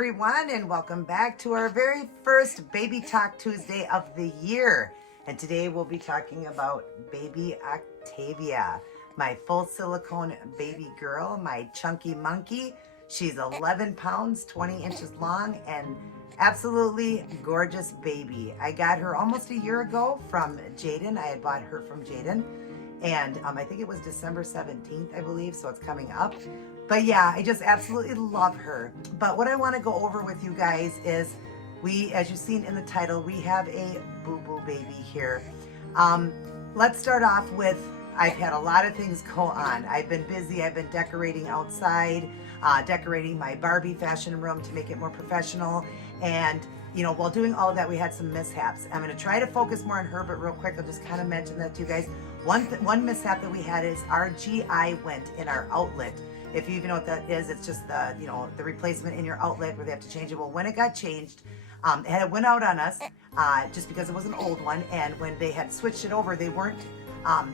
everyone, and welcome back to our very first Baby Talk Tuesday of the year. And today we'll be talking about baby Octavia, my full silicone baby girl, my chunky monkey. She's 11 pounds, 20 inches long, and absolutely gorgeous baby. I got her almost a year ago from Jaden. I had bought her from Jaden, and I think it was December 17th, I believe, so it's coming up. But yeah, I just absolutely love her. But what I want to go over with you guys is as you've seen in the title, we have a boo-boo baby here. Let's start off with, I've had a lot of things go on. I've been busy. I've been decorating outside, decorating my Barbie fashion room to make it more professional. And, you know, while doing all of that, we had some mishaps. I'm going to try to focus more on her, but real quick, I'll just kind of mention that to you guys. One mishap that we had is our GI went in our outlet. If you even know what that is, it's just the, you know, the replacement in your outlet where they have to change it. Well, when it got changed, it went out on us just because it was an old one. And when they had switched it over, they weren't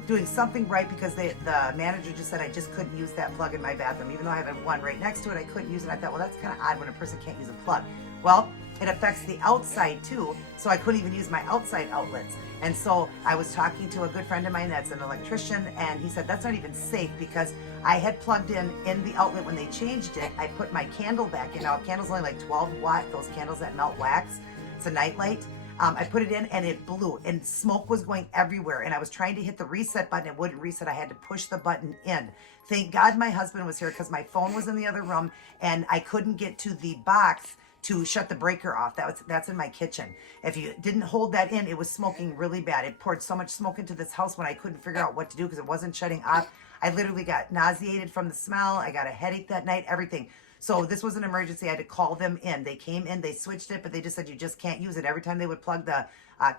doing something right because the manager just said I just couldn't use that plug in my bathroom. Even though I have one right next to it, I couldn't use it. I thought, well, that's kind of odd when a person can't use a plug. Well, it affects the outside too, so I couldn't even use my outside outlets. And so I was talking to a good friend of mine that's an electrician, and he said that's not even safe because I had plugged in the outlet when they changed it. I put my candle back in. Now, a candle's only like 12 watt, those candles that melt wax. It's a night light. I put it in and it blew, and smoke was going everywhere. And I was trying to hit the reset button. It wouldn't reset. I had to push the button in. Thank God my husband was here because my phone was in the other room and I couldn't get to the box to shut the breaker off. That's in my kitchen. If you didn't hold that in, it was smoking really bad. It poured so much smoke into this house when I couldn't figure out what to do because it wasn't shutting off. I literally got nauseated from the smell. I got a headache that night, everything. So this was an emergency. I had to call them in. They came in, they switched it, but they just said you just can't use it. Every time they would plug the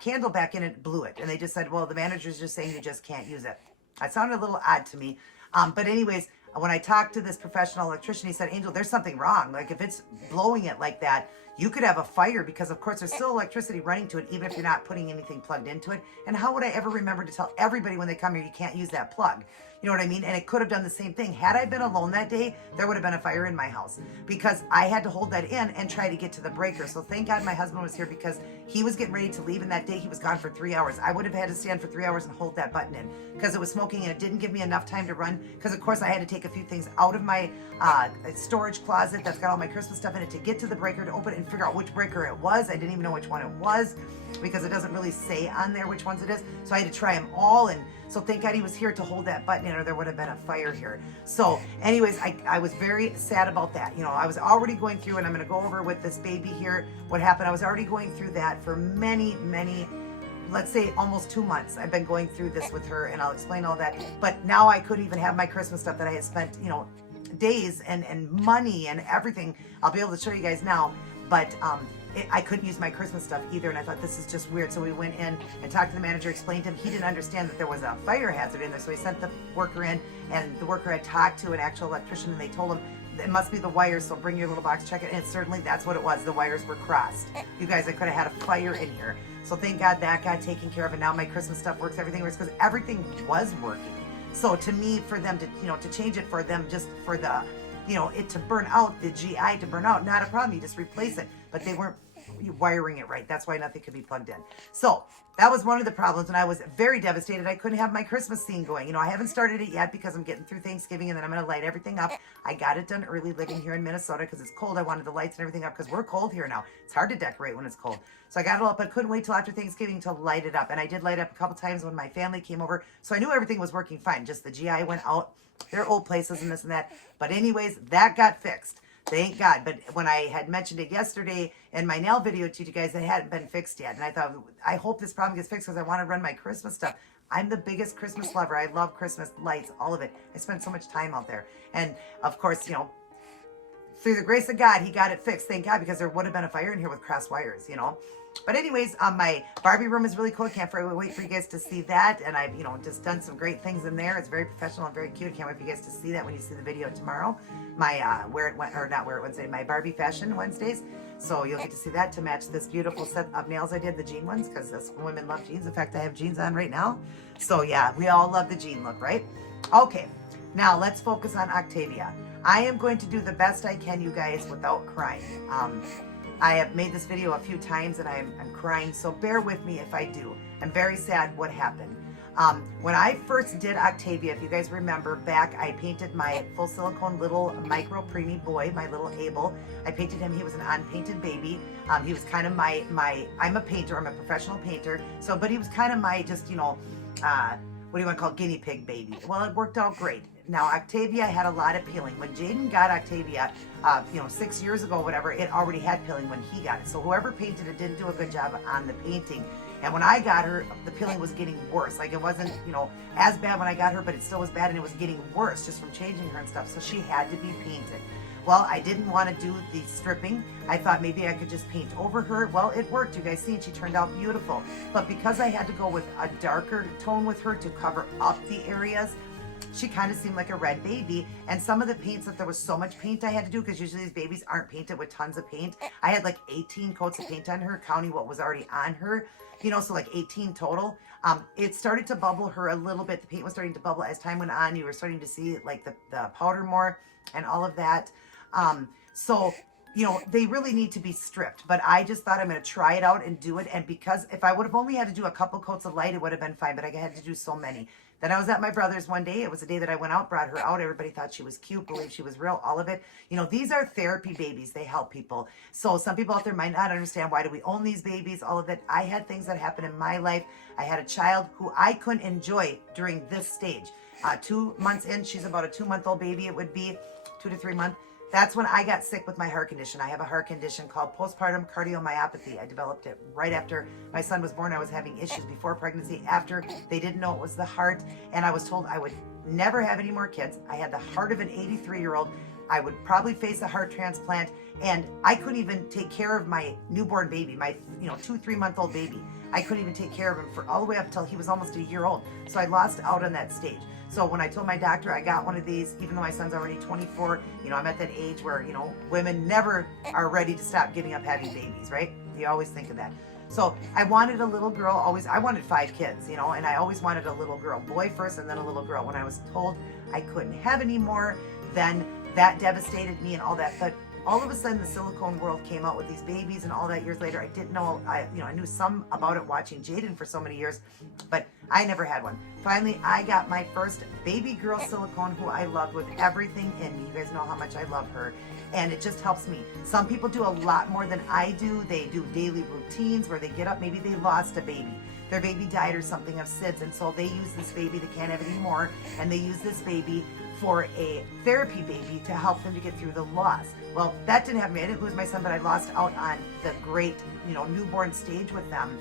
candle back in, it blew it. And they just said, well, the manager's just saying you just can't use it. That sounded a little odd to me. But anyways, when I talked to this professional electrician, he said, Angel, there's something wrong. Like if it's blowing it like that, you could have a fire because of course there's still electricity running to it, even if you're not putting anything plugged into it. And how would I ever remember to tell everybody when they come here, you can't use that plug? You know what I mean? And it could have done the same thing. Had I been alone that day, there would have been a fire in my house because I had to hold that in and try to get to the breaker. So thank God my husband was here because he was getting ready to leave, and that day he was gone for 3 hours. I would have had to stand for 3 hours and hold that button in because it was smoking and it didn't give me enough time to run because of course I had to take a few things out of my storage closet that's got all my Christmas stuff in it to get to the breaker to open it and figure out which breaker it was. I didn't even know which one it was because it doesn't really say on there which ones it is. So I had to try them all, and so thank God he was here to hold that button in or there would have been a fire here. So anyways, I was very sad about that. You know, I was already going through, and I'm going to go over with this baby here what happened. I was already going through that for many, let's say almost 2 months. I've been going through this with her, and I'll explain all that. But now I couldn't even have my Christmas stuff that I had spent, you know, days and money and everything. I'll be able to show you guys now. But I couldn't use my Christmas stuff either, and I thought this is just weird. So we went in and talked to the manager, explained to him. He didn't understand that there was a fire hazard in there, so he sent the worker in, and the worker had talked to an actual electrician, and they told him it must be the wires, so bring your little box, check it. And certainly that's what it was. The wires were crossed. You guys, I could have had a fire in here. So thank God that got taken care of, and now my Christmas stuff works. Everything works because everything was working. So to me, for them to, you know, to change it for them just for the, you know, it to burn out, the GI to burn out, not a problem. You just replace it. But they weren't wiring it right. That's why nothing could be plugged in. So that was one of the problems, and I was very devastated. I couldn't have my Christmas scene going. You know, I haven't started it yet because I'm getting through Thanksgiving, and then I'm going to light everything up. I got it done early living here in Minnesota because it's cold. I wanted the lights and everything up because we're cold here now. It's hard to decorate when it's cold. So I got it all up, but couldn't wait till after Thanksgiving to light it up. And I did light up a couple times when my family came over. So I knew everything was working fine. Just the GI went out. Their old places and this and that. But anyways, that got fixed. Thank God. But when I had mentioned it yesterday in my nail video to you guys, it hadn't been fixed yet. And I thought, I hope this problem gets fixed because I want to run my Christmas stuff. I'm the biggest Christmas lover. I love Christmas lights, all of it. I spend so much time out there. And of course, you know, through the grace of God, he got it fixed. Thank God, because there would have been a fire in here with crossed wires, you know. But anyways, my Barbie room is really cool. I can't wait for you guys to see that. And I've, you know, just done some great things in there. It's very professional and very cute. I can't wait for you guys to see that when you see the video tomorrow. My my Barbie Fashion Wednesdays. So you'll get to see that to match this beautiful set of nails I did, the jean ones, because women love jeans. In fact, I have jeans on right now. So yeah, we all love the jean look, right? Okay, now let's focus on Octavia. I am going to do the best I can, you guys, without crying. I have made this video a few times and I'm crying, so bear with me if I do. I'm very sad what happened. When I first did Octavia, if you guys remember back, I painted my full silicone little micro preemie boy, my little Abel. I painted him. He was an unpainted baby. He was kind of my I'm a painter. I'm a professional painter. So, but he was kind of my just, what do you want to call it, guinea pig baby. Well, it worked out great. Now, Octavia had a lot of peeling. When Jaden got Octavia, 6 years ago, whatever, it already had peeling when he got it. So whoever painted it didn't do a good job on the painting. And when I got her, the peeling was getting worse. Like it wasn't, as bad when I got her, but it still was bad and it was getting worse just from changing her and stuff. So she had to be painted. Well, I didn't want to do the stripping. I thought maybe I could just paint over her. Well, it worked. You guys see, and she turned out beautiful. But because I had to go with a darker tone with her to cover up the areas, she kind of seemed like a red baby. And some of the paints, that there was so much paint I had to do, because usually these babies aren't painted with tons of paint. I had like 18 coats of paint on her, counting what was already on her, so like 18 total. It started to bubble her a little bit. The paint was starting to bubble as time went on. You were starting to see like the powder more and all of that. So they really need to be stripped, but I just thought I'm going to try it out and do it. And because if I would have only had to do a couple coats of light, it would have been fine, but I had to do so many. Then I was at my brother's one day. It was the day that I went out, brought her out. Everybody thought she was cute, believed she was real, all of it. These are therapy babies. They help people. So some people out there might not understand, why do we own these babies, all of that. I had things that happened in my life. I had a child who I couldn't enjoy during this stage. 2 months in, she's about a 2-month-old baby. It would be 2 to 3 months. That's when I got sick with my heart condition. I have a heart condition called postpartum cardiomyopathy. I developed it right after my son was born. I was having issues before pregnancy, after. They didn't know it was the heart, and I was told I would never have any more kids. I had the heart of an 83-year-old. I would probably face a heart transplant, and I couldn't even take care of my newborn baby, my 2-3-month-old baby. I couldn't even take care of him for all the way up until he was almost a year old. So I lost out on that stage. So when I told my doctor I got one of these, even though my son's already 24, I'm at that age where, women never are ready to stop giving up having babies, right? You always think of that. So I wanted a little girl, I wanted 5 kids, and I always wanted a little girl, boy first and then a little girl. When I was told I couldn't have any more, then that devastated me and all that. But all of a sudden the silicone world came out with these babies and all that years later. I didn't know, I knew some about it watching Jaden for so many years, but I never had one. Finally, I got my first baby girl silicone, who I loved with everything in me. You guys know how much I love her, and it just helps me. Some people do a lot more than I do. They do daily routines where they get up, maybe they lost a baby. Their baby died or something of SIDS, and so they use this baby, they can't have any more, and they use this baby for a therapy baby to help them to get through the loss. Well, that didn't happen. I didn't lose my son, but I lost out on the great, newborn stage with them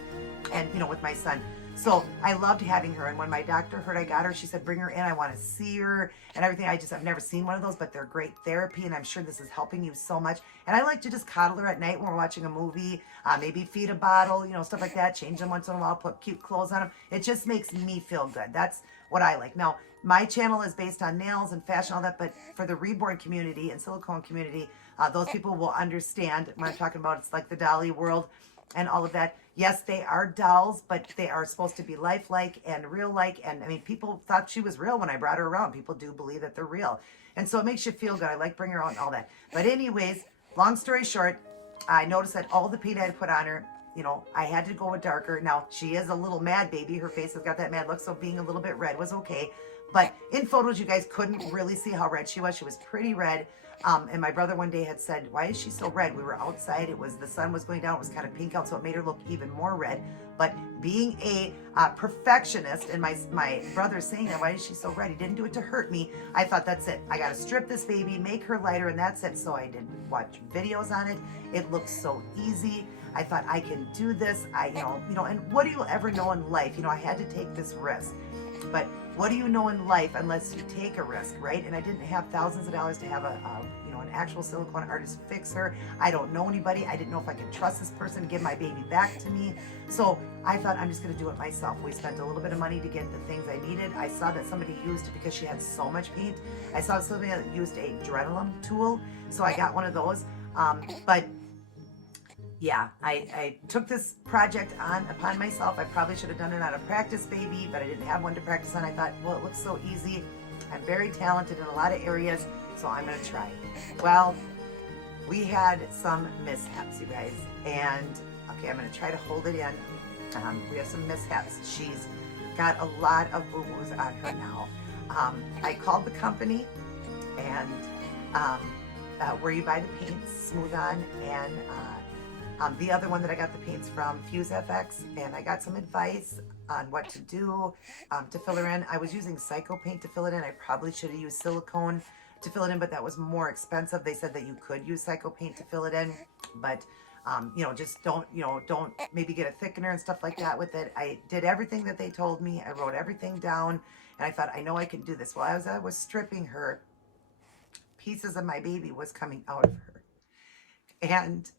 and, with my son. So I loved having her. And when my doctor heard I got her, she said, bring her in. I want to see her and everything. I've never seen one of those, but they're great therapy. And I'm sure this is helping you so much. And I like to just coddle her at night when we're watching a movie, maybe feed a bottle, stuff like that. Change them once in a while, put cute clothes on them. It just makes me feel good. That's what I like. Now, my channel is based on nails and fashion, all that, but for the reborn community and silicone community, those people will understand when I'm talking about it's like the dolly world and all of that. Yes, they are dolls, but they are supposed to be lifelike and real-like. And I mean, people thought she was real when I brought her around. People do believe that they're real. And so it makes you feel good. I like bringing her out and all that. But anyways, long story short, I noticed that all the paint I had put on her, I had to go with darker. Now, she is a little mad baby. Her face has got that mad look, so being a little bit red was okay. But in photos, you guys couldn't really see how red she was. She was pretty red. And my brother one day had said, why is she so red? We were outside. The sun was going down. It was kind of pink out, so it made her look even more red. But being a perfectionist, and my brother saying that, why is she so red? He didn't do it to hurt me. I thought, that's it. I got to strip this baby, make her lighter, and that's it. So I did watch videos on it. It looks so easy. I thought, I can do this. And what do you ever know in life? I had to take this risk. But what do you know in life unless you take a risk, right? And I didn't have thousands of dollars to have an actual silicone artist fix her. I don't know anybody. I didn't know if I could trust this person to give my baby back to me. So I thought, I'm just going to do it myself. We spent a little bit of money to get the things I needed. I saw that somebody used, because she had so much paint, I saw somebody that used a Drenalum tool. So I got one of those. But yeah, I took this project upon myself. I probably should have done it on a practice baby, but I didn't have one to practice on. I thought, well, it looks so easy. I'm very talented in a lot of areas. So I'm going to try. Well, we had some mishaps, you guys. And, okay, I'm going to try to hold it in. We have some mishaps. She's got a lot of boo-boos on her now. I called the company, and where you buy the paints, Smooth On, and the other one that I got the paints from, Fuse FX, and I got some advice on what to do to fill her in. I was using Psycho Paint to fill it in. I probably should have used silicone to fill it in, but that was more expensive. They said that you could use Psycho Paint to fill it in, but just don't maybe get a thickener and stuff like that with it. I did everything that they told me. I wrote everything down, and I thought, I know I can do this. Well, as I was stripping her, pieces of my baby was coming out of her. And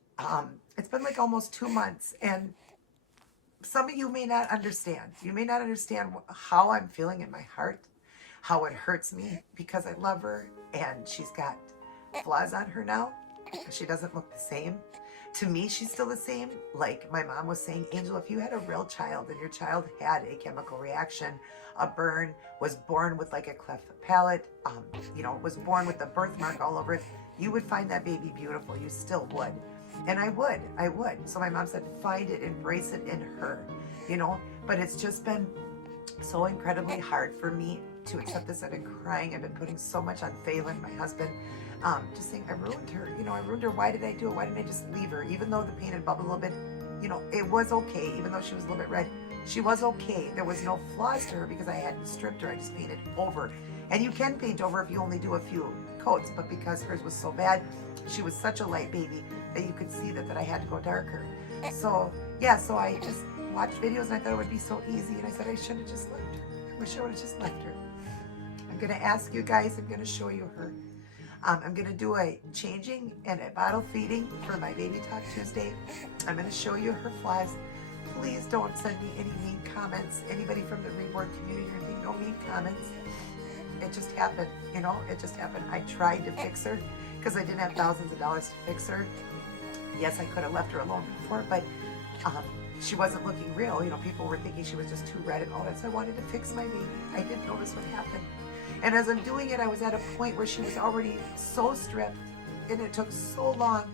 it's been like almost 2 months, and some of you may not understand. You may not understand how I'm feeling in my heart, how it hurts me, because I love her, and she's got flaws on her now. She doesn't look the same. To me, she's still the same. Like my mom was saying, Angel, if you had a real child and your child had a chemical reaction, a burn, was born with like a cleft palate, was born with a birthmark all over it, you would find that baby beautiful. You still would. And I would. So my mom said, find it, embrace it in her, but it's just been so incredibly hard for me to accept this. I've been crying. I've been putting so much on Phelan, my husband, just saying, I ruined her. I ruined her. Why did I do it? Why didn't I just leave her? Even though the paint had bubbled a little bit, it was okay. Even though she was a little bit red, she was okay. There was no flaws to her because I hadn't stripped her. I just painted over. And you can paint over if you only do a few coats, but because hers was so bad, she was such a light baby that you could see that I had to go darker. So I just watched videos, and I thought it would be so easy, and I said I should have just left her. I wish I would have just left her. I'm going to ask you guys, I'm going to show you her. I'm going to do a changing and a bottle feeding for my Baby Talk Tuesday. I'm going to show you her flaws. Please don't send me any mean comments. Anybody from the reborn community or anything, no mean comments. It just happened, it just happened. I tried to fix her because I didn't have thousands of dollars to fix her. Yes, I could have left her alone before, but she wasn't looking real. People were thinking she was just too red and all that, so I wanted to fix my baby. I didn't notice what happened. And as I'm doing it, I was at a point where she was already so stripped, and it took so long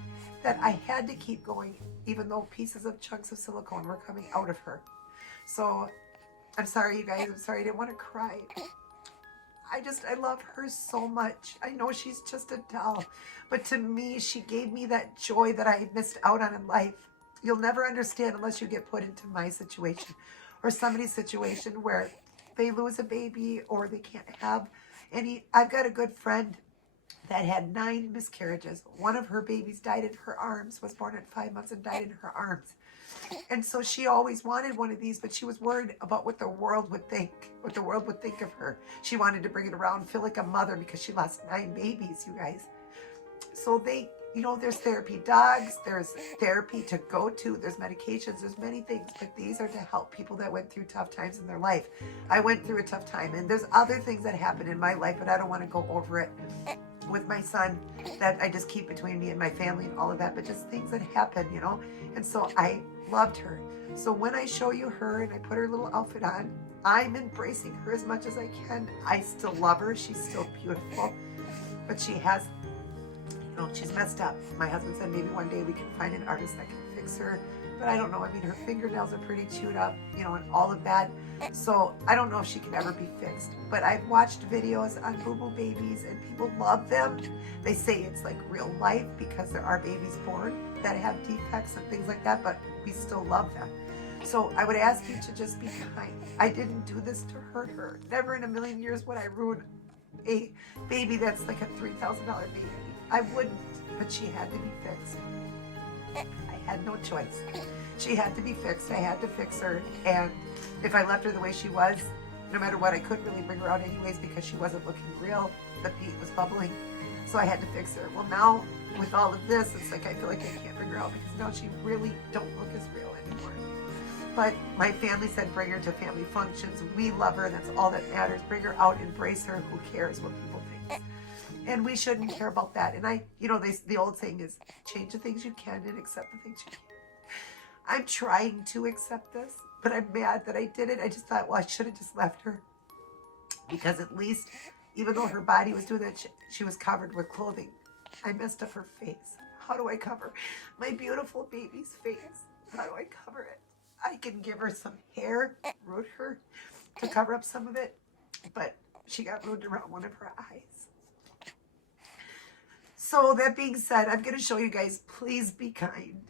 that I had to keep going, even though pieces of chunks of silicone were coming out of her. So I'm sorry, you guys. I'm sorry. I didn't want to cry. I love her so much. I know she's just a doll, but to me, she gave me that joy that I missed out on in life. You'll never understand unless you get put into my situation or somebody's situation where they lose a baby or they can't have any. I've got a good friend that had 9 miscarriages. One of her babies died in her arms, was born at 5 months and died in her arms. And so she always wanted one of these, but she was worried about what the world would think, of her. She wanted to bring it around, feel like a mother, because she lost 9 babies, you guys. So there's therapy dogs, there's therapy to go to, there's medications, there's many things, but these are to help people that went through tough times in their life. I went through a tough time, and there's other things that happened in my life, but I don't want to go over it with my son, that I just keep between me and my family and all of that, but just things that happen, and so I loved her. So when I show you her and I put her little outfit on, I'm embracing her as much as I can. I still love her. She's still beautiful, but she has, she's messed up. My husband said maybe one day we can find an artist that can fix her, but I don't know. I mean, her fingernails are pretty chewed up, and all of that. So I don't know if she can ever be fixed, but I've watched videos on boo-boo babies and people love them. They say it's like real life because there are babies born that have defects and things like that, but we still love them. So I would ask you to just be kind. I didn't do this to hurt her. Never in a million years would I ruin a baby that's like a $3,000 baby. I wouldn't, but she had to be fixed. I had no choice. She had to be fixed. I had to fix her. And if I left her the way she was, no matter what, I couldn't really bring her out anyways because she wasn't looking real. The paint was bubbling. So I had to fix her. Well, now with all of this, it's like I feel like I can't bring her out because now she really don't look as real anymore. But my family said bring her to family functions. We love her. That's all that matters. Bring her out, embrace her. Who cares what people think? And we shouldn't care about that. And the old saying is change the things you can and accept the things you can't. I'm trying to accept this, but I'm mad that I did it. I just thought, well, I should have just left her because at least Even though her body was doing that, she was covered with clothing. I messed up her face. How do I cover my beautiful baby's face? How do I cover it? I can give her some hair, root her to cover up some of it, but she got ruined around one of her eyes. So that being said, I'm going to show you guys, please be kind,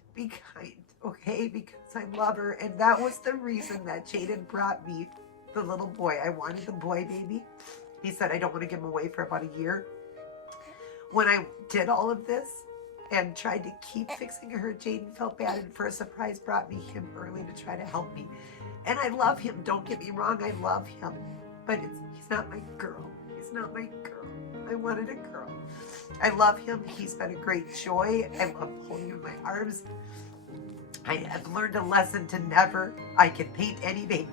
okay? Because I love her, and that was the reason that Jaden brought me the little boy. I wanted the boy baby. He said, I don't want to give him away for about a year. When I did all of this and tried to keep fixing her, Jaden felt bad, and for a surprise brought me him early to try to help me. And I love him, don't get me wrong, I love him. But he's not my girl. He's not my girl. I wanted a girl. I love him. He's been a great joy. I love holding him in my arms. I have learned a lesson to never, I can paint any baby,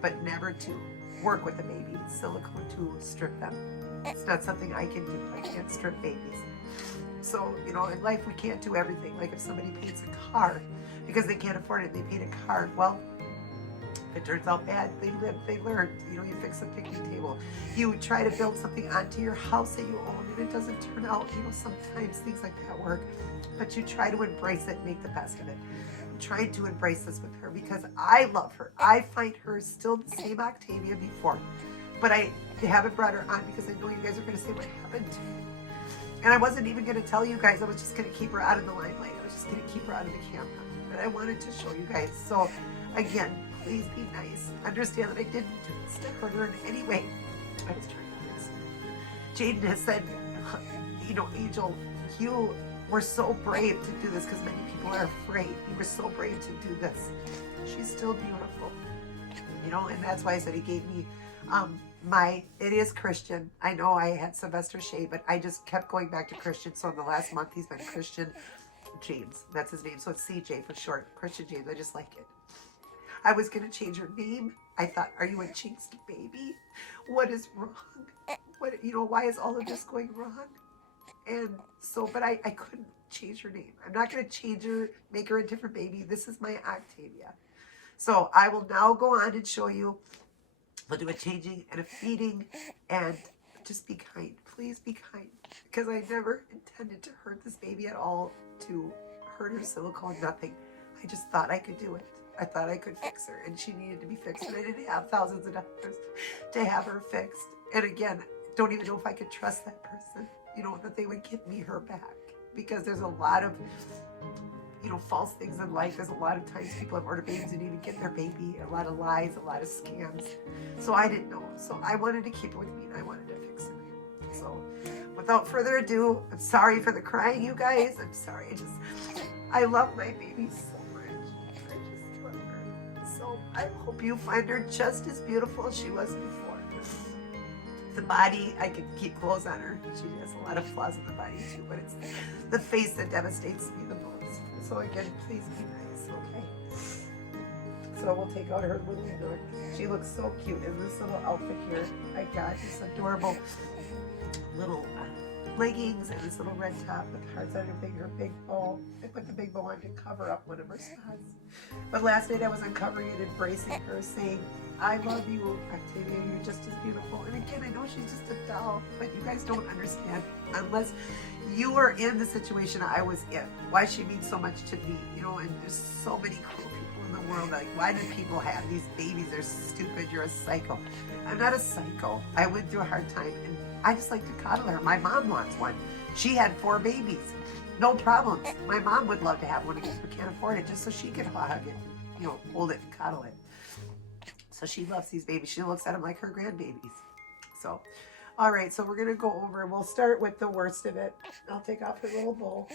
but never to work with a baby, silicone to strip them. It's not something I can do. I can't strip babies. So, you know, in life we can't do everything. Like if somebody paints a car because they can't afford it, they paint a car. Well, if it turns out bad, they learn. You know, you fix a picnic table. You try to build something onto your house that you own, and it doesn't turn out, you know, sometimes things like that work. But you try to embrace it, make the best of it. I'm trying to embrace this with her because I love her. I find her still the same Octavia before. But I haven't brought her on because I know you guys are going to say what happened to me. And I wasn't even going to tell you guys. I was just going to keep her out of the limelight. I was just going to keep her out of the camera. But I wanted to show you guys. So, again, please be nice. Understand that I didn't do this to hurt her in any way. I was trying to fix her. Jaden has said, you know, Angel, you were so brave to do this because many people are afraid. You were so brave to do this. She's still beautiful. You know, and that's why I said he gave me it is Christian. I know I had Sylvester Shea, but I just kept going back to Christian. So in the last month, he's been Christian James. That's his name. So it's CJ for short. Christian James. I just like it. I was going to change her name. I thought, are you a jinxed baby? What is wrong? What, you know, why is all of this going wrong? And so, but I couldn't change her name. I'm not going to change her, make her a different baby. This is my Octavia. So I will now go on and show you. We'll do a changing and a feeding, and just be kind. Please be kind, because I never intended to hurt this baby at all, to hurt her silicone, nothing. I just thought I could do it. I thought I could fix her, and she needed to be fixed, and I didn't have thousands of dollars to have her fixed. And again, don't even know if I could trust that person, you know, that they would give me her back, because there's a lot of, you know, false things in life. There's a lot of times people have ordered babies and even get their baby. A lot of lies, a lot of scams. So I didn't know. So I wanted to keep her with me, and I wanted to fix her. So without further ado, I'm sorry for the crying, you guys. I'm sorry. I love my baby so much. I just love her. So I hope you find her just as beautiful as she was before. The body, I could keep clothes on her. She has a lot of flaws in the body too, but it's the face that devastates me the most. So again, please be nice, okay? So we'll take out her little nook. She looks so cute in this little outfit here. I got this adorable little leggings and this little red top with hearts on everything, her big bow. I put the big bow on to cover up one of her spots. But last night I was uncovering and embracing her, saying, I love you, Octavia, you're just as beautiful. And again, I know she's just a doll, but you guys don't understand unless you are in the situation I was in, why she means so much to me, you know. And there's so many cruel people in the world. Like, why do people have these babies? They're stupid. You're a psycho. I'm not a psycho. I went through a hard time, and I just like to cuddle her. My mom wants one. She had 4 babies. No problem. My mom would love to have one again, but can't afford it, just so she could hug it, you know, hold it and cuddle it. So she loves these babies. She looks at them like her grandbabies. So, all right, so we're going to go over. We'll start with the worst of it. I'll take off her little bowl,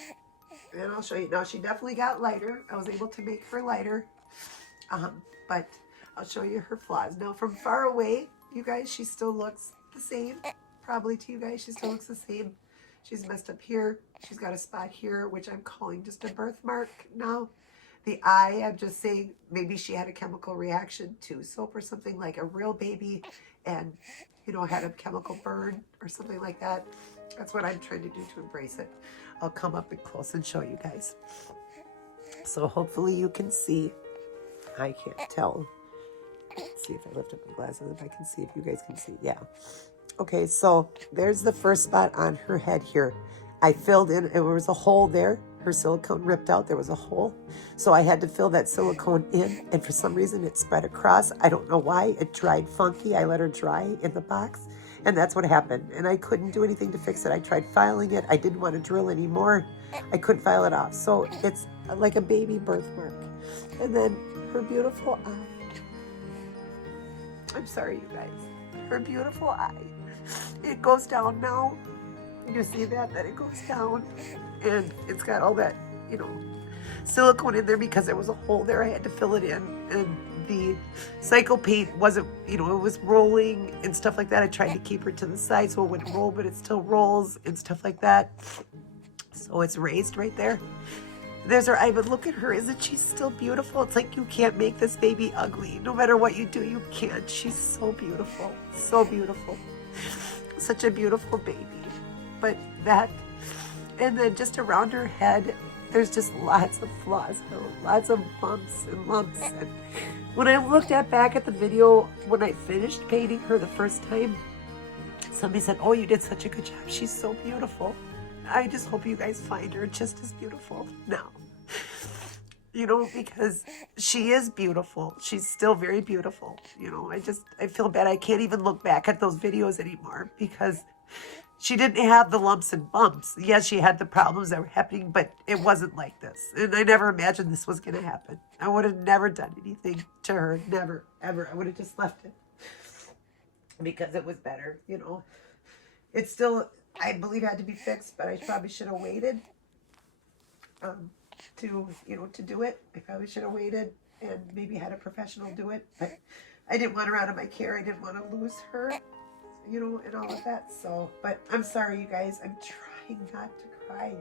and I'll show you. Now, she definitely got lighter. I was able to make her lighter, but I'll show you her flaws. Now, from far away, you guys, she still looks the same. Probably to you guys, she still looks the same. She's messed up here. She's got a spot here, which I'm calling just a birthmark now. The eye, I'm just saying, maybe she had a chemical reaction to soap or something, like a real baby, and, you know, had a chemical burn or something like that. That's what I'm trying to do to embrace it. I'll come up and close and show you guys. So hopefully you can see. I can't tell. Let's see if I lift up my glasses, if I can see, if you guys can see. Yeah. Okay, so there's the first spot on her head here. I filled in, there was a hole there. Her silicone ripped out, there was a hole. So I had to fill that silicone in, and for some reason it spread across. I don't know why, it dried funky. I let her dry in the box, and that's what happened. And I couldn't do anything to fix it. I tried filing it, I didn't want to drill anymore. I couldn't file it off. So it's like a baby birthmark. And then her beautiful eye. I'm sorry, you guys. Her beautiful eye. It goes down now. You see that it goes down, and it's got all that, silicone in there because there was a hole there. I had to fill it in, and the cycle paint wasn't, it was rolling and stuff like that. I tried to keep her to the side so it wouldn't roll, but it still rolls and stuff like that. So it's raised right there. There's her eye, but look at her. Isn't she still beautiful? It's like you can't make this baby ugly. No matter what you do, you can't. She's so beautiful. So beautiful. Such a beautiful baby. But that, and then just around her head, there's just lots of flaws, lots of bumps and lumps. And when I looked back at the video, when I finished painting her the first time, somebody said, "Oh, you did such a good job. She's so beautiful." I just hope you guys find her just as beautiful now. Because she is beautiful. She's still very beautiful. I feel bad. I can't even look back at those videos anymore because she didn't have the lumps and bumps. Yes, she had the problems that were happening, but it wasn't like this. And I never imagined this was going to happen. I would have never done anything to her. Never, ever. I would have just left it because it was better, It's still, I believe, had to be fixed, but I probably should have waited to do it. I probably should have waited and maybe had a professional do it. But I didn't want her out of my care. I didn't want to lose her. And all of that. So, but I'm sorry, you guys. I'm trying not to cry.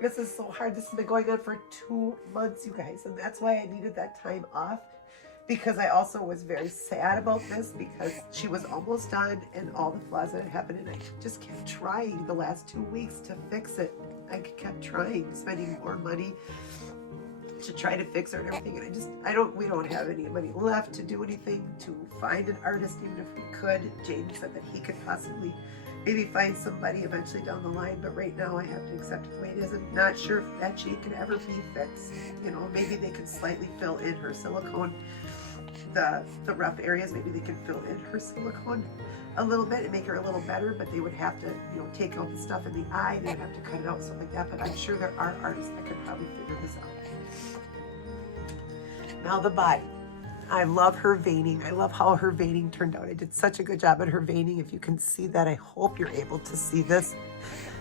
This is so hard. This has been going on for 2 months, you guys. And that's why I needed that time off. Because I also was very sad about this because she was almost done and all the flaws that had happened. And I just kept trying the last 2 weeks to fix it. I kept trying, spending more money to try to fix her and everything, and we don't have any money left to do anything, to find an artist, even if we could. James said that he could possibly maybe find somebody eventually down the line, but right now I have to accept it the way it is. I'm not sure if that shape could ever be fixed. Maybe they could slightly fill in her silicone, the rough areas, maybe they could fill in her silicone a little bit and make her a little better, but they would have to, take out the stuff in the eye, they would have to cut it out, stuff like that, but I'm sure there are artists that could probably figure this out. Now the body. I love her veining. I love how her veining turned out. I did such a good job at her veining. If you can see that, I hope you're able to see this.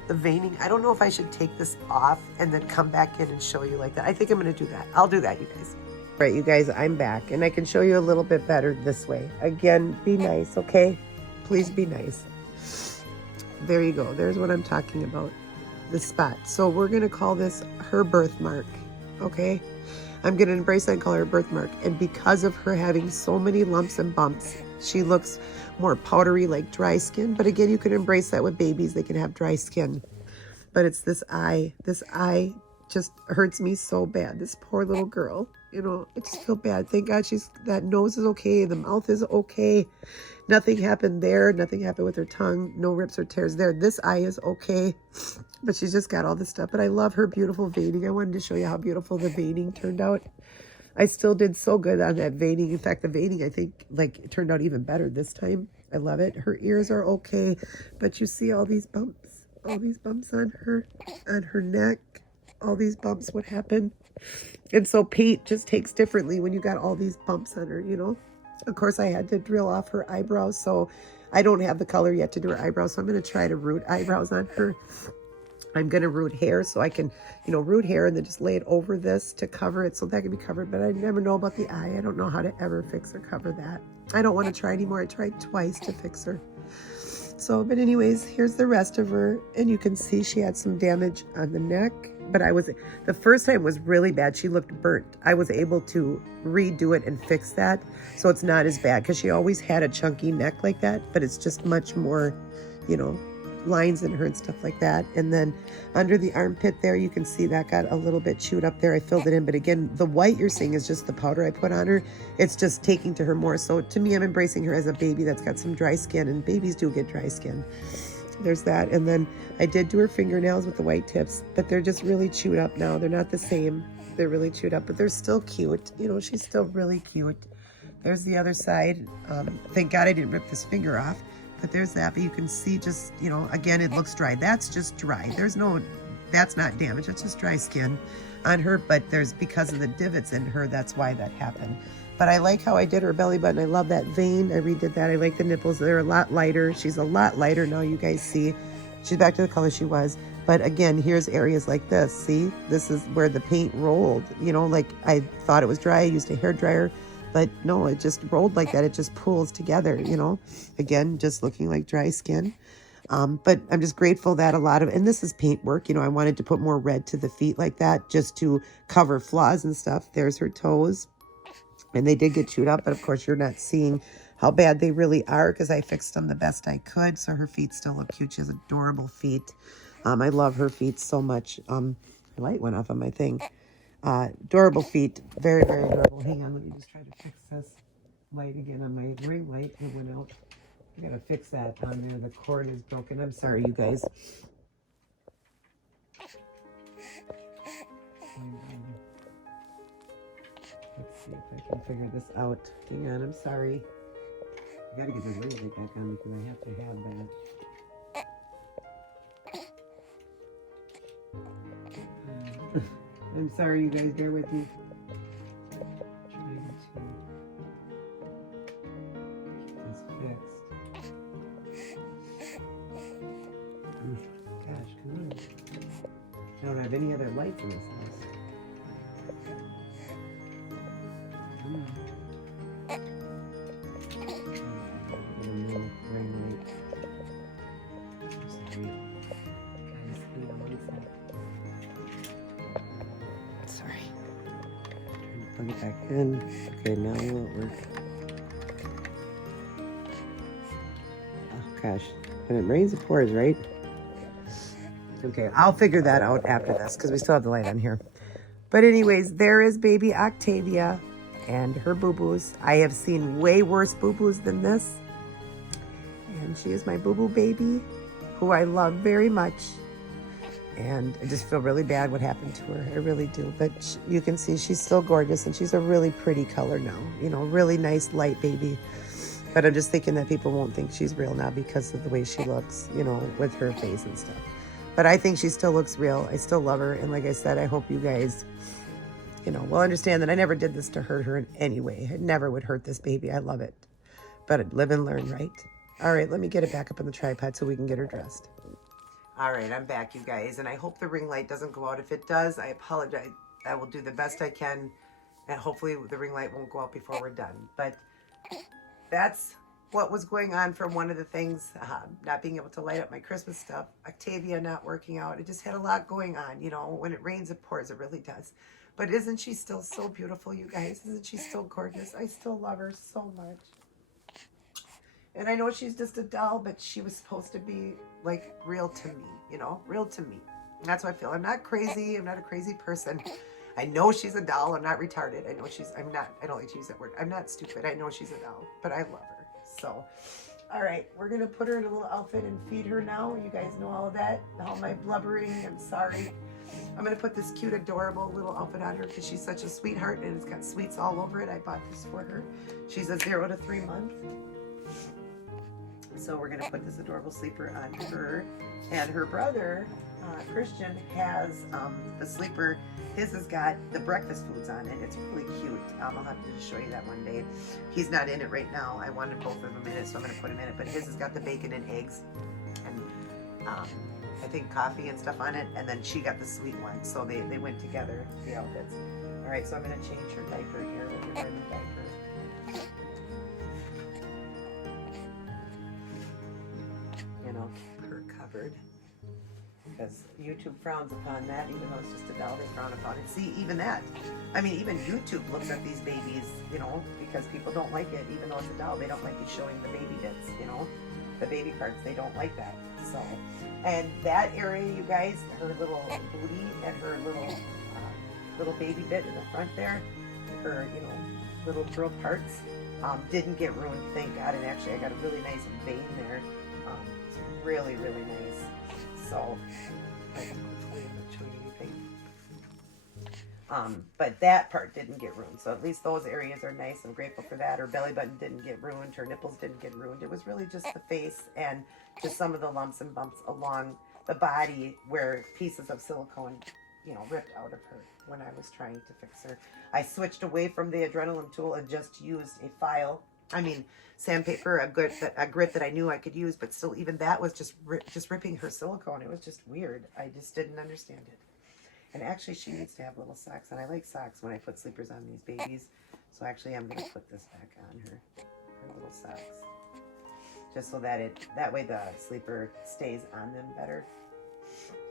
The veining. I don't know if I should take this off and then come back in and show you like that. I think I'm going to do that. I'll do that, you guys. All right, you guys, I'm back and I can show you a little bit better this way. Again, be nice, okay? Please be nice. There you go. There's what I'm talking about. The spot. So we're going to call this her birthmark, okay? I'm going to embrace that and call her a birthmark. And because of her having so many lumps and bumps, she looks more powdery, like dry skin. But again, you can embrace that with babies. They can have dry skin. But it's this eye. This eye just hurts me so bad. This poor little girl. I just feel bad. Thank God that nose is okay. The mouth is okay. Nothing happened there. Nothing happened with her tongue. No rips or tears there. This eye is okay. But she's just got all this stuff. But I love her beautiful veining. I wanted to show you how beautiful the veining turned out. I still did so good on that veining. In fact, the veining, I think, it turned out even better this time. I love it. Her ears are okay. But you see all these bumps. All these bumps on her neck. All these bumps, what happened? And so paint just takes differently when you got all these bumps on her, Of course, I had to drill off her eyebrows, so I don't have the color yet to do her eyebrows, so I'm going to try to root eyebrows on her. I'm going to root hair so I can, root hair and then just lay it over this to cover it so that can be covered. But I never know about the eye. I don't know how to ever fix or cover that. I don't want to try anymore. I tried twice to fix her. So, but anyways, here's the rest of her. And you can see she had some damage on the neck. But the first time was really bad. She looked burnt. I was able to redo it and fix that. So it's not as bad because she always had a chunky neck like that. But it's just much more, lines in her and stuff like that. And then under the armpit there, you can see that got a little bit chewed up there. I filled it in, but again, the white you're seeing is just the powder I put on her. It's just taking to her more. So to me, I'm embracing her as a baby that's got some dry skin, and babies do get dry skin. There's that. And then I did do her fingernails with the white tips, but they're just really chewed up now. They're not the same. They're really chewed up, but they're still cute. You know, she's still really cute. There's the other side. Thank God I didn't rip this finger off, but there's that. But you can see just, you know, again, it looks dry. That's just dry. That's not damage. It's just dry skin on her, but because of the divots in her, that's why that happened. But I like how I did her belly button. I love that vein. I redid that. I like the nipples. They're a lot lighter. She's a lot lighter now, you guys see. She's back to the color she was. But again, here's areas like this. See, this is where the paint rolled. You know, like I thought it was dry. I used a hair dryer. But no, it just rolled like that. It just pulls together, you know. Again, just looking like dry skin. But I'm just grateful that and this is paint work. You know, I wanted to put more red to the feet like that just to cover flaws and stuff. There's her toes. And they did get chewed up, but of course you're not seeing how bad they really are because I fixed them the best I could. So her feet still look cute. She has adorable feet. I love her feet so much. The light went off on my thing. Adorable feet. Very, very adorable. Hang on, let me just try to fix this light again on my ring light. It went out. I gotta fix that on there. The cord is broken. I'm sorry, you guys. Let's see if I can figure this out. Hang on, I'm sorry. I gotta get the laser back on because I have to have that. I'm sorry, you guys, bear with me. Trying to get this fixed. Gosh, come on. I don't have any other lights in this house. Plug it back in. Okay, now will it work? Oh gosh, when it rains it pours, right? Okay, I'll figure that out after this because we still have the light on here. But anyways, there is baby Octavia and her boo-boos. I have seen way worse boo-boos than this. And she is my boo-boo baby, who I love very much. And I just feel really bad what happened to her. I really do. But you can see she's still gorgeous, and she's a really pretty color now. You know, really nice light baby. But I'm just thinking that people won't think she's real now because of the way she looks, you know, with her face and stuff. But I think she still looks real. I still love her. And like I said, I hope you guys, you know, will understand that I never did this to hurt her in any way. I never would hurt this baby. I love it. But live and learn, right? All right, let me get it back up on the tripod so we can get her dressed. All right, I'm back, you guys, and I hope the ring light doesn't go out. If it does, I apologize. I will do the best I can, and hopefully the ring light won't go out before we're done. But that's what was going on from one of the things, not being able to light up my Christmas stuff, Octavia not working out. It just had a lot going on. You know, when it rains, it pours. It really does. But isn't she still so beautiful, you guys? Isn't she still gorgeous? I still love her so much. And I know she's just a doll, but she was supposed to be, like, real to me, you know, real to me. And that's how I feel. I'm not crazy. I'm not a crazy person. I know she's a doll. I'm not retarded. I know I don't like to use that word. I'm not stupid. I know she's a doll, but I love her. So, all right, we're going to put her in a little outfit and feed her now. You guys know all of that. All my blubbering, I'm sorry. I'm going to put this cute, adorable little outfit on her because she's such a sweetheart, and it's got sweets all over it. I bought this for her. She's a 0 to 3 month. So we're going to put this adorable sleeper on her. And her brother, Christian, has the sleeper. His has got the breakfast foods on it. It's really cute. I'll have to just show you that one day. He's not in it right now. I wanted both of them in it, so I'm going to put him in it. But his has got the bacon and eggs and I think coffee and stuff on it. And then she got the sweet one. So they went together, the outfits. All right, so I'm going to change her diaper here. We'll get her in the diaper. You know, keep her covered because YouTube frowns upon that. Even though it's just a doll, they frown upon it. See, even that. I mean, even YouTube looks at these babies, you know, because people don't like it. Even though it's a doll, they don't like you showing the baby bits, you know. the baby parts. They don't like that. So, and that area, you guys, her little booty and her little baby bit in the front there, her, you know, little girl parts, didn't get ruined, thank God. And actually, I got a really nice vein there. It's really, really nice. So, hopefully I'm not showing anything. But that part didn't get ruined. So at least those areas are nice. I'm grateful for that. Her belly button didn't get ruined. Her nipples didn't get ruined. It was really just the face and just some of the lumps and bumps along the body where pieces of silicone, you know, ripped out of her when I was trying to fix her. I switched away from the adrenaline tool and just used sandpaper, a grit that I knew I could use, but still even that was just ripping her silicone. It was just weird. I just didn't understand it. And actually, she needs to have little socks, and I like socks when I put sleepers on these babies. So actually, I'm going to put this back on her little socks, just so that way the sleeper stays on them better.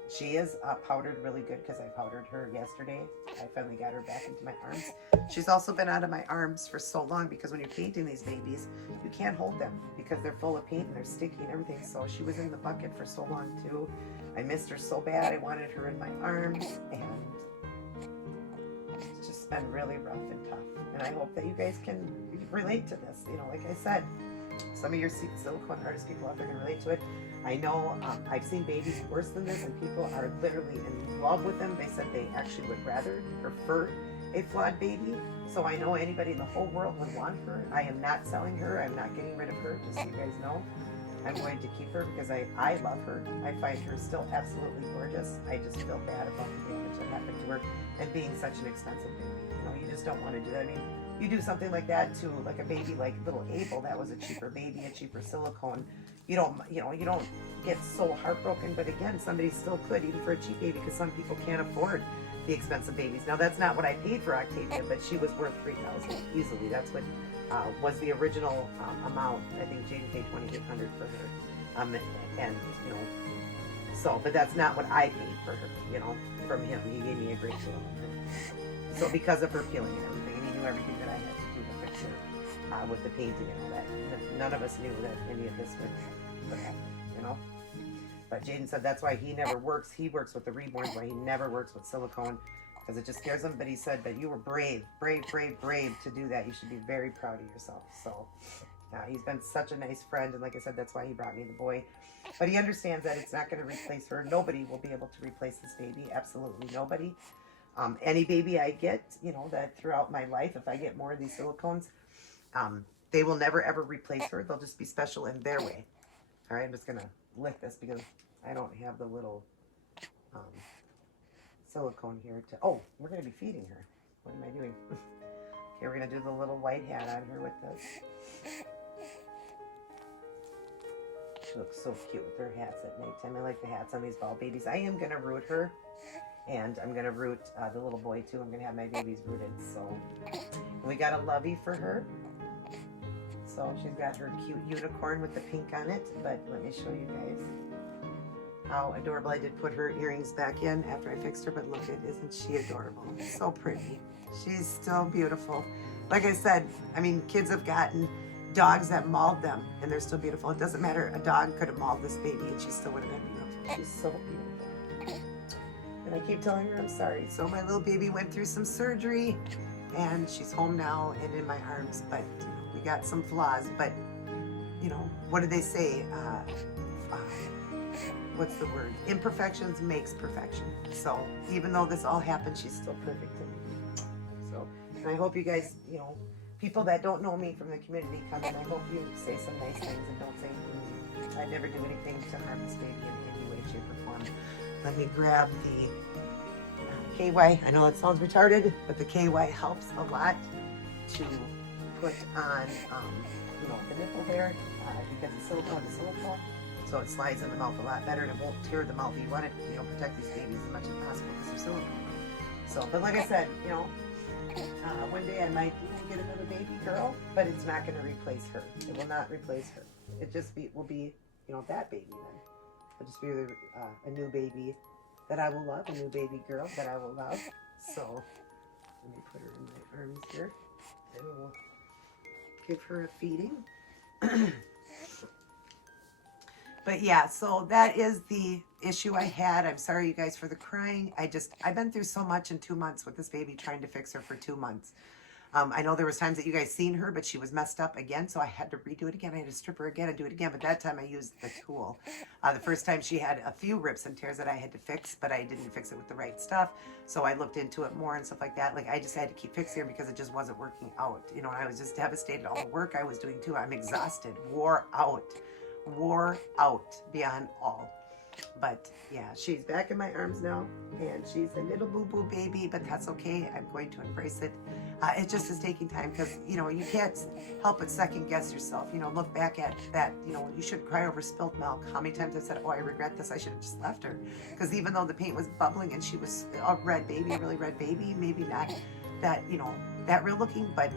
She is powdered really good because I powdered her yesterday. I finally got her back into my arms. She's also been out of my arms for so long because when you're painting these babies, you can't hold them because they're full of paint and they're sticky and everything. So she was in the bucket for so long too. I missed her so bad. I wanted her in my arms, and it's just been really rough and tough. And I hope that you guys can relate to this. You know, like I said, some of your silicone artist people out there can relate to it. I know I've seen babies worse than this, and people are literally in love with them. They said they actually would rather prefer a flawed baby. So I know anybody in the whole world would want her. I am not selling her. I'm not getting rid of her, just so you guys know. I'm going to keep her because I love her. I find her still absolutely gorgeous. I just feel bad about the damage that happened to her and being such an expensive baby. You know, you just don't want to do that. I mean, you do something like that to like a baby like little Abel, that was a cheaper baby, a cheaper silicone. You don't get so heartbroken, but again, somebody still could, even for a cheap baby, because some people can't afford the expensive babies. Now that's not what I paid for Octavia, but she was worth $3,000 easily. That's what was the original amount. I think Jaden paid $2,800 for her, and you know, so, but that's not what I paid for her. You know, from him, he gave me a great deal. So because of her peeling and everything, and he knew everything that I had to do to fix her with the painting and all that. None of us knew that any of this would happen. You know. But Jaden said that's why he never works. He works with the reborns, why he never works with silicone, because it just scares him. But he said that you were brave to do that. You should be very proud of yourself. So he's been such a nice friend. And like I said, that's why he brought me the boy. But he understands that it's not going to replace her. Nobody will be able to replace this baby. Absolutely nobody. Any baby I get, you know, that throughout my life, if I get more of these silicones, they will never, ever replace her. They'll just be special in their way. All right, I'm just going to lick this because I don't have the little silicone here to... Oh, we're going to be feeding her. What am I doing? Okay, we're going to do the little white hat on her with this. She looks so cute with her hats at nighttime. I like the hats on these bald babies. I am going to root her, and I'm going to root the little boy too. I'm going to have my babies rooted. So we got a lovey for her. So she's got her cute unicorn with the pink on it, but let me show you guys how adorable. I did put her earrings back in after I fixed her, but look at, isn't she adorable? So pretty. She's still beautiful. Like I said, I mean, kids have gotten dogs that mauled them, and they're still beautiful. It doesn't matter. A dog could have mauled this baby, and she still would have been beautiful. She's so beautiful. And I keep telling her I'm sorry. So my little baby went through some surgery, and she's home now and in my arms, but we got some flaws, but you know, what do they say? What's the word? Imperfections makes perfection. So even though this all happened, she's still perfect to me. So, and I hope you guys, you know, people that don't know me from the community come in. I hope you say some nice things and don't say anything. I'd never do anything to harm this baby in any way, shape, or form. Let me grab the KY. I know it sounds retarded, but the KY helps a lot to put on, you know, the nipple there because it's silicone to silicone, so it slides in the mouth a lot better and it won't tear the mouth. You want it, you know, protect these babies as much as possible because they're silicone. So, but like I said, you know, one day I might get another baby girl, but it's not going to replace her. It will not replace her. It just will be, you know, that baby then. It'll just be a new baby that I will love, a new baby girl that I will love. So let me put her in my arms here. I will give her a feeding. But yeah, so that is the issue I had. I'm sorry, you guys, for the crying. I've been through so much in 2 months with this baby, trying to fix her for 2 months. I know there was times that you guys seen her, but she was messed up again, so I had to redo it again. I had to strip her again and do it again, but that time I used the tool. The first time she had a few rips and tears that I had to fix, but I didn't fix it with the right stuff, so I looked into it more and stuff like that. Like, I just had to keep fixing her because it just wasn't working out. You know, and I was just devastated. All the work I was doing, too. I'm exhausted, wore out beyond all. But yeah, she's back in my arms now, and she's a little boo-boo baby, but that's okay. I'm going to embrace it. It just is taking time because, you know, you can't help but second guess yourself. You know, look back at that. You know, you shouldn't cry over spilled milk. How many times I've said, oh, I regret this. I should have just left her. Because even though the paint was bubbling and she was a red baby, a really red baby, maybe not that, you know, that real looking, but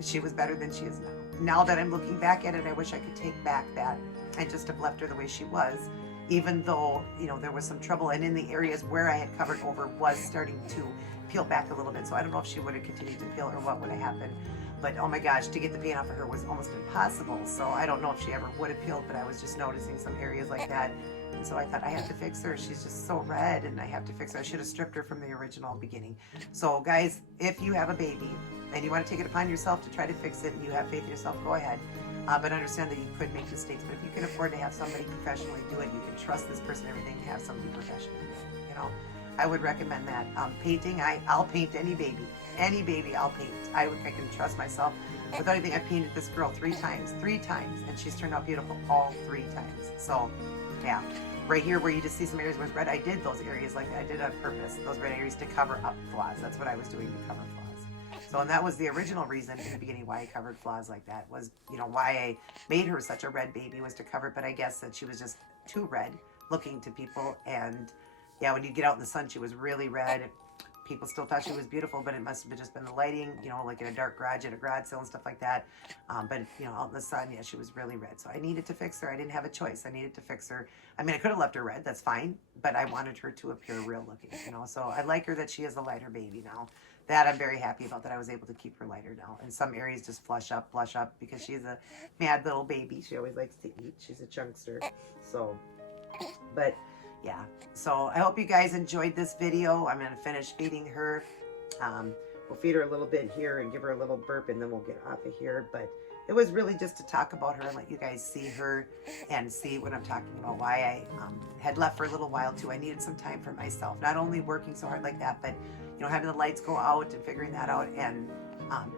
she was better than she is now. Now that I'm looking back at it, I wish I could take back that and just have left her the way she was. Even though, you know, there was some trouble, and in the areas where I had covered over was starting to peel back a little bit. So I don't know if she would have continued to peel or what would have happened. But oh my gosh, to get the paint off of her was almost impossible. So I don't know if she ever would have peeled, but I was just noticing some areas like that. And so I thought, I have to fix her. She's just so red, and I have to fix her. I should have stripped her from the original beginning. So guys, if you have a baby and you want to take it upon yourself to try to fix it, and you have faith in yourself, go ahead. But understand that you could make mistakes. But if you can afford to have somebody professionally do it, you can trust this person, everything, to have somebody professionally do it. You know, I would recommend that. Painting, I'll paint any baby. Any baby I'll paint. I can trust myself. Without anything, I painted this girl 3 times, and she's turned out beautiful all 3 times. So, yeah. Right here where you just see some areas where it's red, I did those areas like I did on purpose. Those red areas to cover up flaws. That's what I was doing, to cover flaws. So, and that was the original reason in the beginning why I covered flaws like that, was, you know, why I made her such a red baby, was to cover it. But I guess that she was just too red looking to people. And yeah, when you get out in the sun, she was really red. People still thought she was beautiful, but it must have just been the lighting, you know, like in a dark garage at a garage sale and stuff like that. But, you know, out in the sun, yeah, she was really red. So I needed to fix her. I didn't have a choice. I needed to fix her. I mean, I could have left her red. That's fine. But I wanted her to appear real looking, you know. So I like her that she is a lighter baby now. That I'm very happy about, that I was able to keep her lighter now. And some areas just blush up, because she's a mad little baby. She always likes to eat. She's a chunkster. So, but yeah. So I hope you guys enjoyed this video. I'm going to finish feeding her. We'll feed her a little bit here and give her a little burp, and then we'll get off of here. But it was really just to talk about her and let you guys see her and see what I'm talking about, why I had left for a little while too. I needed some time for myself, not only working so hard like that, but, you know, having the lights go out and figuring that out, and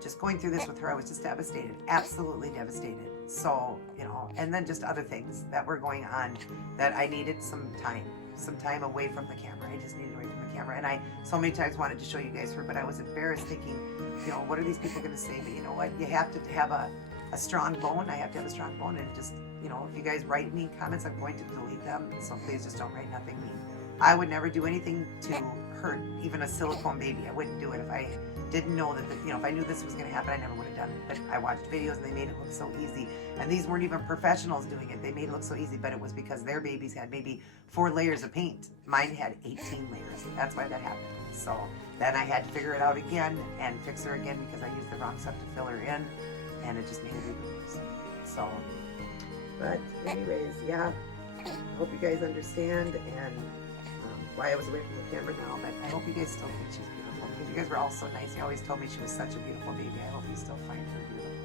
just going through this with her. I was just devastated, absolutely devastated. So, you know, and then just other things that were going on that I needed some time away from the camera. I just needed away from the camera. And I so many times wanted to show you guys her, but I was embarrassed, thinking, you know, what are these people going to say? But you know what? You have to have a strong bone. I have to have a strong bone. And just, you know, if you guys write mean comments, I'm going to delete them. So please just don't write nothing mean. I would never do anything to hurt even a silicone baby. I wouldn't do it if I didn't know that, you know, if I knew this was going to happen, I never would have done it. But I watched videos and they made it look so easy. And these weren't even professionals doing it. They made it look so easy, but it was because their babies had maybe 4 layers of paint. Mine had 18 layers. That's why that happened. So then I had to figure it out again and fix her again, because I used the wrong stuff to fill her in, and it just made it even worse. So, but anyways, yeah, hope you guys understand and why I was away from the camera now. But I hope you guys still think she's beautiful, because you guys were all so nice. You always told me she was such a beautiful baby. I hope you still find her beautiful,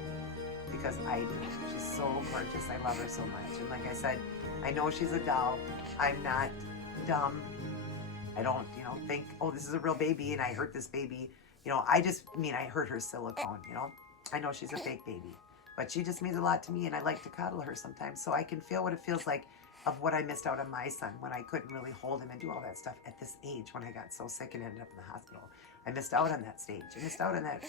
because I do. She's so gorgeous. I love her so much. And like I said, I know she's a doll. I'm not dumb. I don't, you know, think, oh, this is a real baby and I hurt this baby. You know, I just mean I hurt her silicone, you know. I know she's a fake baby, but she just means a lot to me, and I like to cuddle her sometimes, so I can feel what it feels like of what I missed out on my son when I couldn't really hold him and do all that stuff at this age, when I got so sick and ended up in the hospital. I missed out on that stage. I missed out on that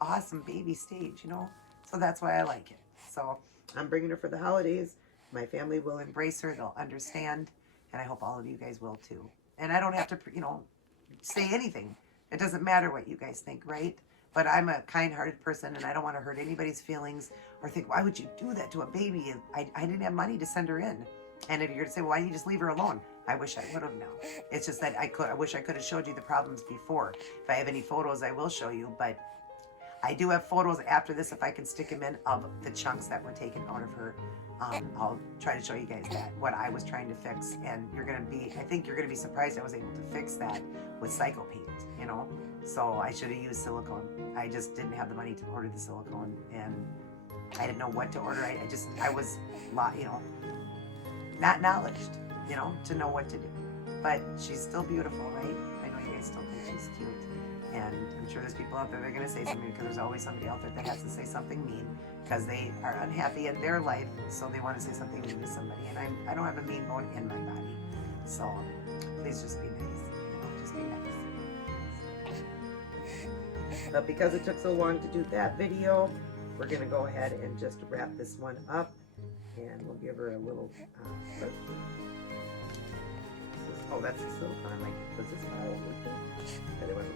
awesome baby stage, you know. So that's why I like it. So I'm bringing her for the holidays. My family will embrace her. They'll understand. And I hope all of you guys will too. And I don't have to, you know, say anything. It doesn't matter what you guys think, right? But I'm a kind-hearted person, and I don't want to hurt anybody's feelings or think, why would you do that to a baby? I didn't have money to send her in. And if you're going to say, well, why don't you just leave her alone? I wish I would have known. It's just that I wish I could have showed you the problems before. If I have any photos, I will show you. But I do have photos after this, if I can stick them in, of the chunks that were taken out of her. I'll try to show you guys that, what I was trying to fix. And I think you're going to be surprised I was able to fix that with Psycho Paint, you know? So I should have used silicone. I just didn't have the money to order the silicone, and I didn't know what to order. I was, you know, not knowledged, you know, to know what to do. But she's still beautiful, right? I know you guys still think she's cute. And I'm sure there's people out there that are going to say something, because there's always somebody out there that has to say something mean because they are unhappy in their life, so they want to say something mean to somebody. And I don't have a mean bone in my body. So please just be nice. You know, just be nice. But because it took so long to do that video, we're going to go ahead and just wrap this one up. And we'll give her a little, oh, that's the silicone. Like, was this bottle with it? It wasn't.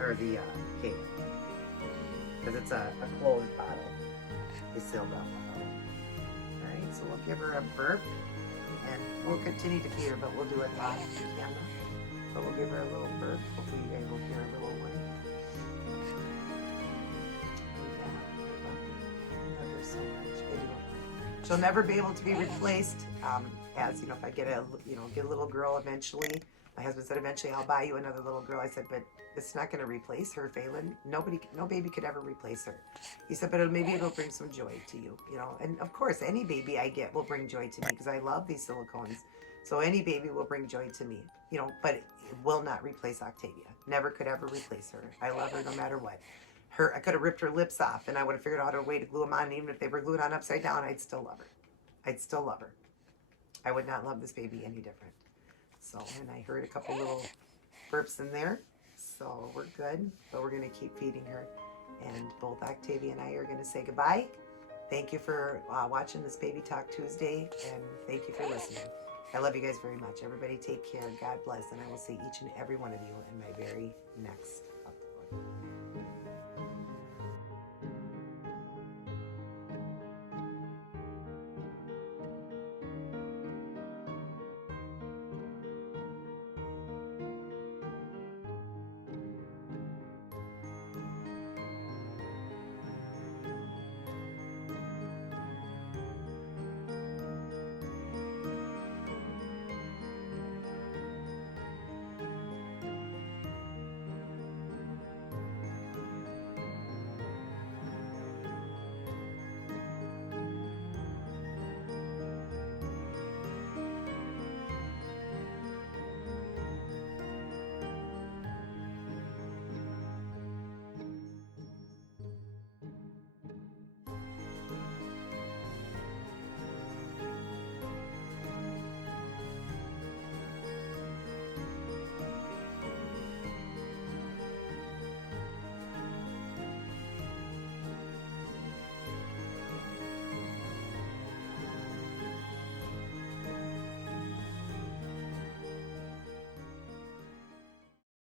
Or the cake. Because it's a closed bottle. They sealed up. Alright, so we'll give her a burp. And we'll continue to feed her, but we'll do it on camera. But we'll give her a little burp. Hopefully you guys will hear a little one. I love her so much. I do. She'll never be able to be replaced. As you know, if I get a little girl eventually. My husband said eventually I'll buy you another little girl. I said, but it's not going to replace her, Phelan. No baby could ever replace her. He said, but maybe it'll bring some joy to you, you know. And of course, any baby I get will bring joy to me because I love these silicones. So any baby will bring joy to me, you know. But it will not replace Octavia. Never could ever replace her. I love her no matter what. I could have ripped her lips off, and I would have figured out a way to glue them on. And even if they were glued on upside down, I'd still love her. I'd still love her. I would not love this baby any different. So, and I heard a couple little burps in there, so we're good. But we're going to keep feeding her. And both Octavia and I are going to say goodbye. Thank you for watching this Baby Talk Tuesday, and thank you for listening. I love you guys very much. Everybody take care. God bless, and I will see each and every one of you in my very next upload.